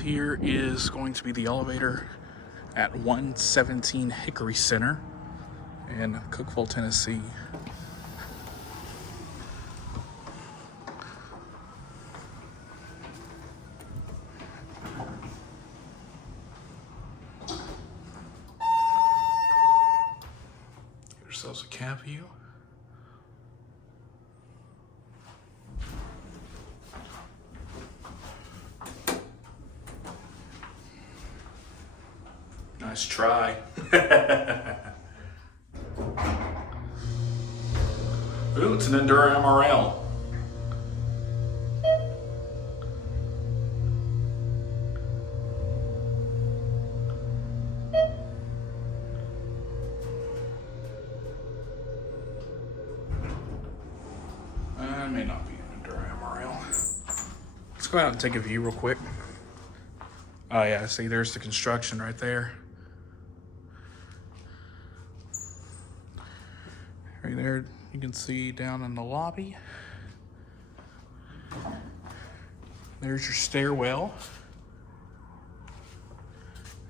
Here is going to be the elevator at 117 Hickory Center in Cookeville, Tennessee. Get ourselves a cab view. Nice try. Ooh, it's an Endura MRL. It may not be an Endura MRL. Let's go out and take a view real quick. Oh yeah, see there's the construction right there. Right there, you can see down in the lobby. There's your stairwell.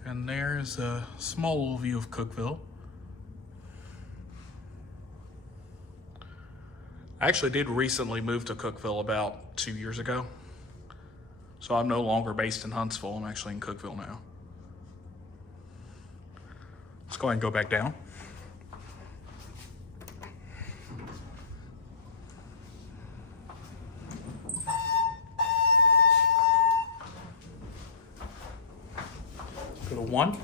And there's a small little view of Cookeville. I actually did recently move to Cookeville about 2 years ago. So I'm no longer based in Huntsville, I'm actually in Cookeville now. Let's go ahead and go back down. Go to 1.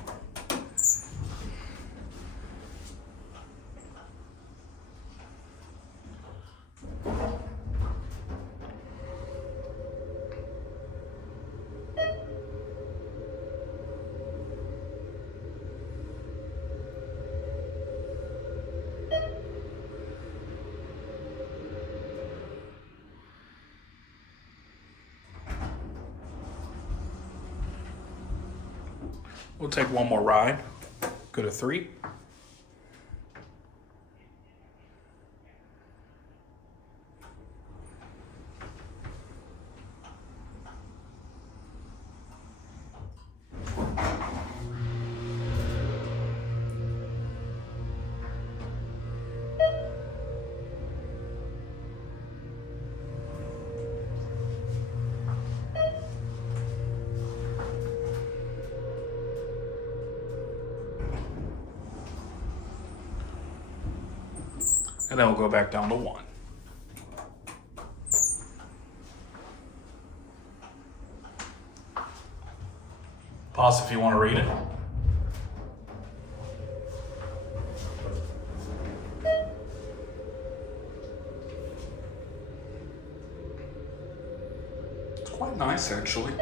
We'll take one more ride. Go to 3. And then we'll go back down to 1. Pause if you want to read it. It's quite nice, actually.